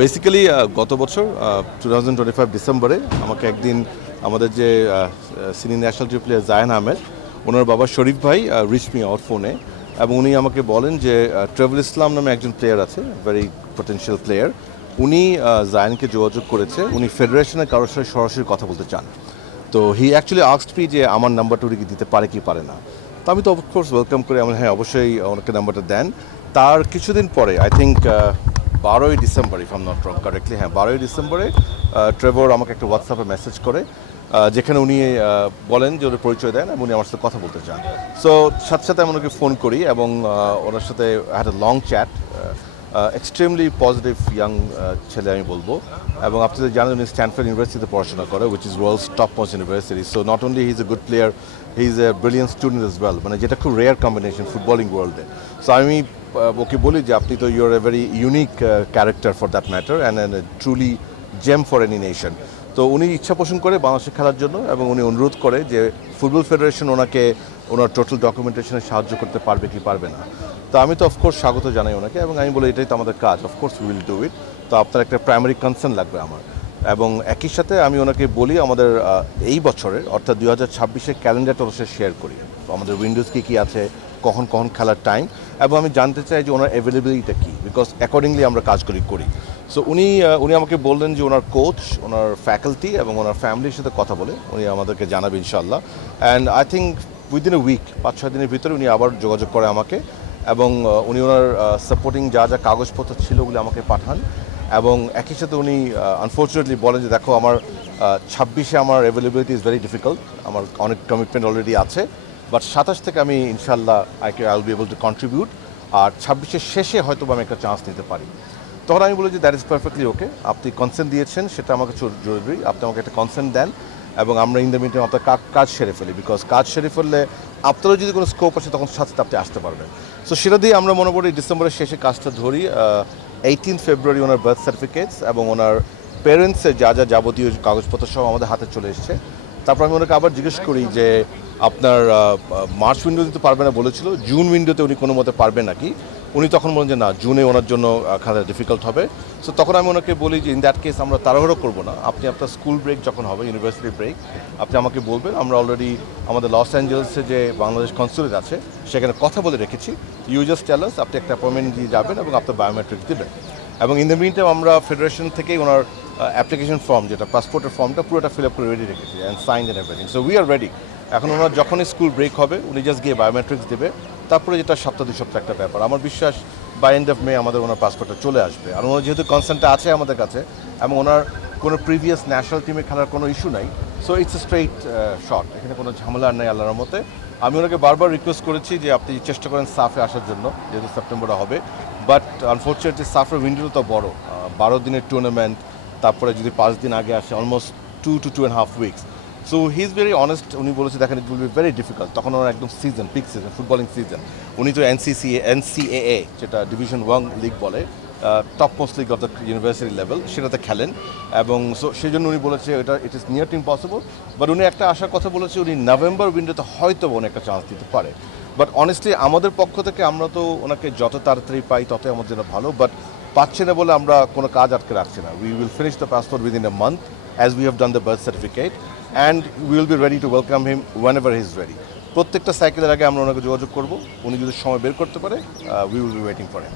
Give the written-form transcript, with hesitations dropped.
Basically গত বছর 2025 ডিসেম্বরে আমাকে একদিন আমাদের যে senior national team player Zayan Ahmed, ওনার বাবা শরীফ ভাই রিচ মি আওয়ার ফোনে, এবং উনি আমাকে বলেন যে ট্রেভেল ইসলাম নামে একজন প্লেয়ার আছে, ভেরি পটেনশিয়াল প্লেয়ার। উনি জায়ানকে যোগাযোগ করেছে, উনি ফেডারেশনের কারোর সাথে সরাসরি কথা বলতে চান। তো হি অ্যাকচুয়ালি আস্কড মি যে আমার নাম্বারটা উনি কি দিতে পারে কি পারে না। তো আমি তো অফকোর্স ওয়েলকাম করি, আমি হ্যাঁ অবশ্যই ওনাকে নাম্বারটা দেন। তার কিছুদিন পরে আই থিঙ্ক 12ই December, if I'm not wrong correctly, হ্যাঁ 12ই ডিসেম্বরে ট্রেভর আমাকে একটা হোয়াটসঅ্যাপে মেসেজ করে, যেখানে উনি বলেন যে ওদের পরিচয় দেন এবং উনি আমার সাথে কথা বলতে চান। সো সাথে সাথে আমি ওনাকে ফোন করি এবং ওনার সাথে had a long chat. Extremely positive young ছেলে আমি বলবো, এবং আপনি তো জানেন উনি স্ট্যানফোর্ড ইউনিভার্সিটিতে পড়াশোনা করে, which is world's top most university. So not only he is a good player, he is a brilliant student as well, মানে যেটা খুব রেয়ার কম্বিনেশন ফুটবলিং ওয়ার্ল্ডে। সো আমি ওকে বলি যে আপনি তো you're a very unique character for that matter and truly gem for any nation. তো উনি ইচ্ছা পোষণ করে বাংলাদেশে খেলার জন্য, এবং উনি অনুরোধ করে যে ফুটবল ফেডারেশন ওনাকে ওনার টোটাল ডকুমেন্টেশনে সাহায্য করতে পারবে কি পারবে না। তো আমি তো অফকোর্স স্বাগত জানাই ওনাকে, এবং আমি বলি এটাই তো আমাদের কাজ, অফকোর্স উইল ডু ইট। তো আপনার একটা প্রাইমারি কনসার্ন লাগবে আমার, এবং একই সাথে আমি ওনাকে বলি আমাদের এই বছরের অর্থাৎ 2026-এর ক্যালেন্ডারটা ওর সাথে শেয়ার করি, আমাদের উইন্ডোজ কী আছে, কখন কখন খেলার টাইম, এবং আমি জানতে চাই যে ওনার অ্যাভেলেবিলিটিটা কী, বিকজ অ্যাকর্ডিংলি আমরা কাজগুলি করি। সো উনি আমাকে বললেন যে ওনার কোচ, ওনার ফ্যাকাল্টি এবং ওনার ফ্যামিলির সাথে কথা বলে উনি আমাদেরকে জানাবে ইনশাল্লাহ। And I think within a week, 5-6 দিনের ভিতরে উনি আবার যোগাযোগ করে আমাকে, এবং উনি ওনার সাপোর্টিং যা যা কাগজপত্র ছিল ওগুলি আমাকে পাঠান। এবং একই সাথে উনি আনফর্চুনেটলি বলেন যে দেখো আমার 26-এ আমার অ্যাভেলেবিলিটি ইজ ভেরি ডিফিকাল্ট, আমার অনেক কমিটমেন্ট অলরেডি আছে, বাট 27 থেকে আমি ইনশাল্লাহ I will be able to contribute, আর 26-এর শেষে হয়তো আমি একটা চান্স নিতে পারি। তখন আমি বলি যে দ্যাট ইজ পারফেক্টলি ওকে, আপনি কনসেন্ট দিয়েছেন সেটা আমাকে জরুরি, আপনি আমাকে একটা কনসেন্ট দেন, এবং আমরা ইন দ্য মিনিটে আপনার কাজ সেরে ফেলি, বিকজ কাজ সেরে ফেললে আপনারও যদি কোনো স্কোপ আসে তখন সাথে সাথে আপনি আসতে পারবেন। সো সেটা দিয়ে আমরা মনে করি ডিসেম্বরের শেষে কাজটা ধরি। 18 ফেব্রুয়ারি ওনার বার্থ সার্টিফিকেটস এবং ওনার প্যারেন্টসের যা যা যাবতীয় কাগজপত্র সব আমাদের হাতে চলে এসছে। তারপর আমি ওনাকে আবার জিজ্ঞেস করি যে আপনার মার্চ উইন্ডোতে তো পারবে না বলেছিল, জুন উইন্ডোতে উনি কোনো মতে পারবে নাকি। উনি তখন বলেন যে না, জুনে ওনার জন্য খেলা ডিফিকাল্ট হবে। সো তখন আমি ওনাকে বলি যে ইন দ্যাট কেস আমরা তাড়াহুড়ো করবো না, আপনি আপনার স্কুল ব্রেক যখন হবে, ইউনিভার্সিটি ব্রেক, আপনি আমাকে বলবেন। আমরা অলরেডি আমাদের লস অ্যাঞ্জেলেসে যে বাংলাদেশ কনসুলেট আছে সেখানে কথা বলে রেখেছি, ইউ জাস্ট টেল আস, আপনি একটা অ্যাপয়েন্টমেন্ট দিয়ে যাবেন এবং আপনার বায়োমেট্রিক দেবেন। এবং ইন দ্য মিনটাইম আমরা ফেডারেশন থেকেই ওনার অ্যাপ্লিকেশন ফর্ম, যেটা পাসপোর্টের ফর্মটা, পুরোটা ফিল আপ করে রেডি রেখেছি and sign and everything. So we are ready. এখন ওনার যখনই স্কুল ব্রেক হবে উনি জাস্ট গিয়ে বায়োমেট্রিক্স দেবে, তারপরে যেটা সপ্তাহ 2 সপ্তাহ একটা ব্যাপার, আমার বিশ্বাস বাই এন্ড অফ মে আমাদের ওনার পাসপোর্টটা চলে আসবে। আর ওনার যেহেতু কনসেন্টটা আছে আমাদের কাছে, এবং ওনার কোনো প্রিভিয়াস ন্যাশনাল টিমে খেলার কোনো ইস্যু নাই, so it's a straight shot, এখানে কোনো ঝামেলা নেই আল্লাহর মতে। আমি ওনাকে বারবার রিকোয়েস্ট করেছি যে আপনি চেষ্টা করেন সাফে আসার জন্য, যেহেতু সেপ্টেম্বরে হবে, বাট আনফর্চুনেটলি সাফের উইন্ডোটা তো বড়, 12 দিনের টুর্নামেন্ট, তারপরে যদি 5 দিন আগে আসে, almost 2 to 2.5 weeks। So he is very honest, উনি বলেছে দেখেন it will be very difficult, তখন ওনার একদম season, peak season, footballing season. উনি তো NCAA যেটা ডিভিশন 1 লিগ বলে, top most league of the university level, সেটাতে খেলেন। এবং সো সেই জন্য উনি বলেছে এটা it is near to impossible, but উনি একটা আসার কথা বলেছে, উনি নভেম্বর উইন্ডোতে হয়তো উনি একটা চান্স দিতে পারে। বাট অনেস্টলি আমাদের পক্ষ থেকে আমরা তো ওনাকে যত তাড়াতাড়ি পাই ততই আমাদের জন্য ভালো, বাট পাচ্ছে না বলে আমরা কোনো কাজ আটকে রাখছি না। We will finish the passport within a month as we have done the birth certificate, and we will be ready to welcome him whenever he is ready। প্রত্যেকটা সাইকেলের আগে আমরা ওনাকে যোগাযোগ করবো, উনি যদি সময় বের করতে পারে we will be waiting for him.